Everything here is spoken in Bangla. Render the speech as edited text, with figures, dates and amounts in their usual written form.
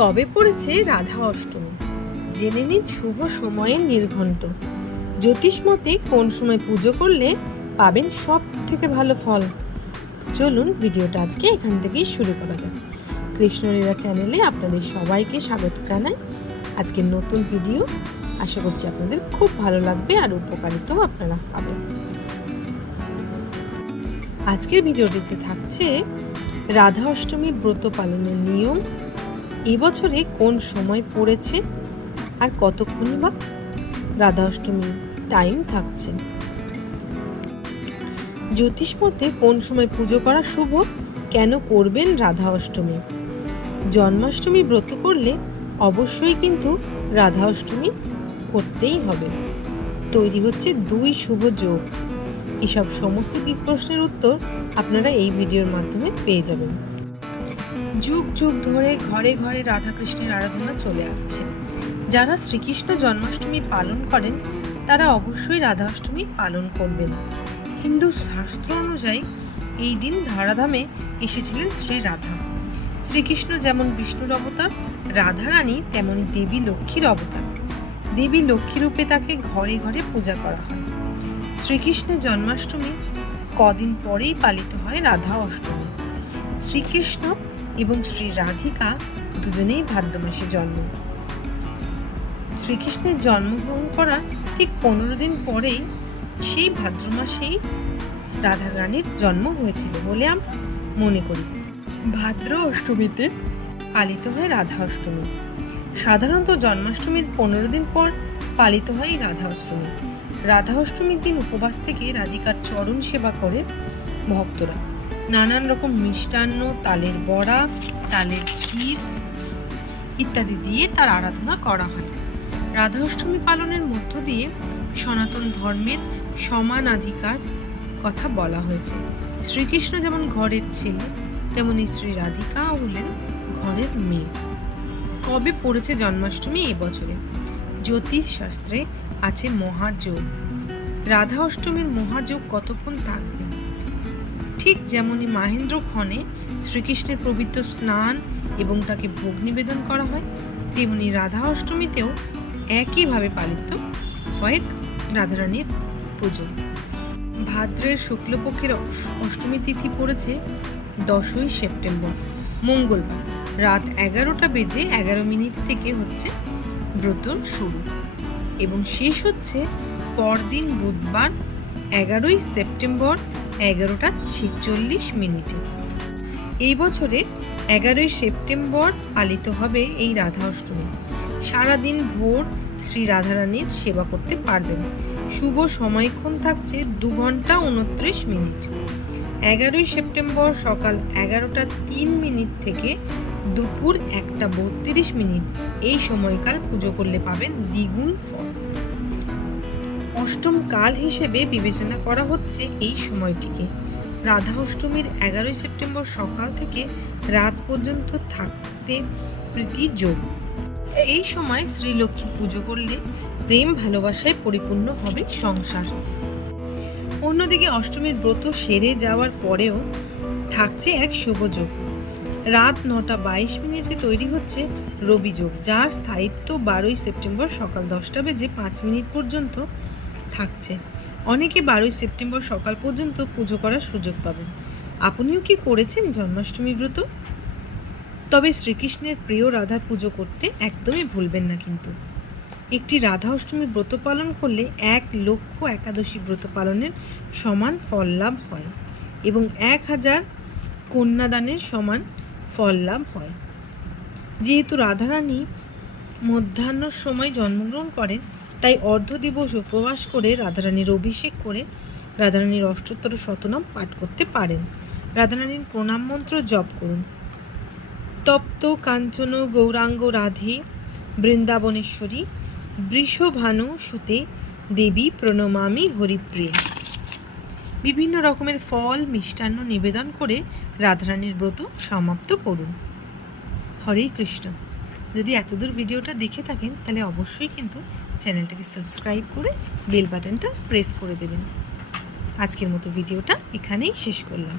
কবে পড়েছে রাধা অষ্টমী? জেনে নিন শুভ সময়ের নির্ঘণ্ট। জ্যোতিষ মতে কোন সময় পুজো করলে পাবেন সব থেকে ভালো ফল। চলুন ভিডিওটা আজকে এখান থেকেই শুরু করা যাক। কৃষ্ণলীলা চ্যানেলে আপনাদের সবাইকে স্বাগত জানাই। আজকের নতুন ভিডিও আশা করছি আপনাদের খুব ভালো লাগবে আর উপকারিতাও আপনারা পাবেন। আজকের ভিডিওটিতে থাকছে রাধা অষ্টমী ব্রত পালনের নিয়ম, এবছরে কোন সময় পড়েছে আর কতক্ষণই বা রাধা অষ্টমী টাইম থাকছে। জ্যোতিষ মতে কোন সময় পুজো করা শুভ, কেন করবেন রাধা অষ্টমী। জন্মাষ্টমী ব্রত করলে অবশ্যই কিন্তু রাধা অষ্টমী করতেই হবে। তৈরি হচ্ছে দুই শুভ যোগ। এসব সমস্ত কি প্রশ্নের উত্তর আপনারা এই ভিডিওর মাধ্যমে পেয়ে যাবেন। যুগ যুগ ধরে ঘরে ঘরে রাধাকৃষ্ণের আরাধনা চলে আসছে। যারা শ্রীকৃষ্ণ জন্মাষ্টমী পালন করেন তারা অবশ্যই রাধা অষ্টমী পালন করবেন। হিন্দু শাস্ত্র অনুযায়ী এই দিন ধরাধামে এসেছিলেন শ্রী রাধা। শ্রীকৃষ্ণ যেমন বিষ্ণুর অবতার, রাধারানী তেমনি দেবী লক্ষ্মীর অবতার। দেবী লক্ষ্মী রূপে তাকে ঘরে ঘরে পূজা করা হয়। শ্রীকৃষ্ণের জন্মাষ্টমী কদিন পরেই পালিত হয় রাধা অষ্টমী। শ্রীকৃষ্ণ এবং শ্রী রাধিকা দুজনেই ভাদ্র মাসে জন্ম। শ্রীকৃষ্ণের জন্মগ্রহণ করার ঠিক 15 দিন পরেই সেই ভাদ্র মাসেই রাধা রানীর জন্ম হয়েছিল বলে আমরা মনে করি। ভাদ্র অষ্টমীতে পালিত হয় রাধা অষ্টমী। সাধারণত জন্মাষ্টমীর 15 দিন পর পালিত হয় রাধা অষ্টমী। রাধা অষ্টমীর দিন উপবাস থেকে রাধিকার চরণ সেবা করে ভক্তরা। নানান রকম মিষ্টান্ন, তালের বড়া, তালের ক্ষীর ইত্যাদি দিয়ে তার আরাধনা করা হয়। রাধা অষ্টমী পালনের মধ্য দিয়ে সনাতন ধর্মের সমানাধিকার কথা বলা হয়েছে। শ্রীকৃষ্ণ যেমন ঘরের ছেলে, তেমনি শ্রী রাধিকা হলেন ঘরের মেয়ে। কবে পড়েছে জন্মাষ্টমী এবছরে? জ্যোতিষ শাস্ত্রে আছে মহাযোগ। রাধা অষ্টমীর মহাযোগ কতক্ষণ থাকবে? ঠিক যেমনই মাহেন্দ্রক্ষণে শ্রীকৃষ্ণের পবিত্র স্নান এবং তাকে ভোগ নিবেদন করা হয়, তেমনি রাধা অষ্টমীতেও একইভাবে পালিত হয় রাধারানীর পুজো। ভাদ্রের শুক্লপক্ষের অষ্টমী তিথি পড়েছে 10ই সেপ্টেম্বর, মঙ্গলবার। রাত 11টা বেজে 11 মিনিট থেকে হচ্ছে ব্রত শুরু এবং শেষ হচ্ছে পরদিন বুধবার 11ই সেপ্টেম্বর 11টা 46 মিনিটে। এই বছরে 11ই সেপ্টেম্বর পালিত হবে এই রাধা অষ্টমী। সারাদিন ভোর শ্রী রাধারানীর সেবা করতে পারবেন। শুভ সময়ক্ষণ থাকছে 2 ঘন্টা 29 মিনিট। 11ই সেপ্টেম্বর সকাল 11টা 3 মিনিট থেকে দুপুর 1টা 32 মিনিট এই সময়কাল পুজো করলে পাবেন দ্বিগুণ ফল। অষ্টম কাল হিসেবে বিবেচনা করা হচ্ছে এই সময়টিকে। রাধা অষ্টমীর 11ই সেপ্টেম্বর সকাল থেকে রাত পর্যন্ত থাকতে প্রীতি যোগ। এই সময় শ্রীলক্ষ্মী পুজো করলে প্রেম ভালোবাসায় পরিপূর্ণ হবে সংসার। অন্যদিকে অষ্টমীর ব্রত সেরে যাওয়ার পরেও থাকছে এক শুভযোগ। রাত 9টা 22 মিনিটে তৈরি হচ্ছে রবি যোগ, যার স্থায়িত্ব 12ই সেপ্টেম্বর সকাল 10টা বেজে 5 মিনিট পর্যন্ত থাকছে। অনেকে 12ই সেপ্টেম্বর সকাল পর্যন্ত পুজো করার সুযোগ পাবেন। আপনিও কি করেছেন জন্মাষ্টমী ব্রত? তবে শ্রীকৃষ্ণের প্রিয় রাধার পুজো করতে একদমই ভুলবেন না কিন্তু। একটি রাধা অষ্টমী ব্রত পালন করলে 1 লক্ষ একাদশী ব্রত পালনের সমান ফল লাভ হয় এবং 1000 কন্যাদানের সমান ফল লাভ হয়। যেহেতু রাধারানী মধ্যাহ্নর সময় জন্মগ্রহণ করেন, তাই অর্ধ দিবস উপবাস করে রাধারানীর অভিষেক করে রাধারানীর অষ্টোত্তর শতনাম পাঠ করতে পারেন। রাধারানীর প্রণাম মন্ত্র জপ করুন। তপ্ত কাঞ্চন গৌরাঙ্গ রাধে বৃন্দাবনেশ্বরী বৃষভানু সুতে দেবী প্রণমামি হরিপ্রিয়ে। বিভিন্ন রকমের ফল মিষ্টান্ন নিবেদন করে রাধারানীর ব্রত সমাপ্ত করুন। হরে কৃষ্ণ। যদি এতদূর ভিডিওটা দেখে থাকেন তাহলে অবশ্যই কিন্তু চ্যানেলটাকে সাবস্ক্রাইব করে বেল বাটনটা প্রেস করে দেবেন। আজকের মতো ভিডিওটা এখানেই শেষ করলাম।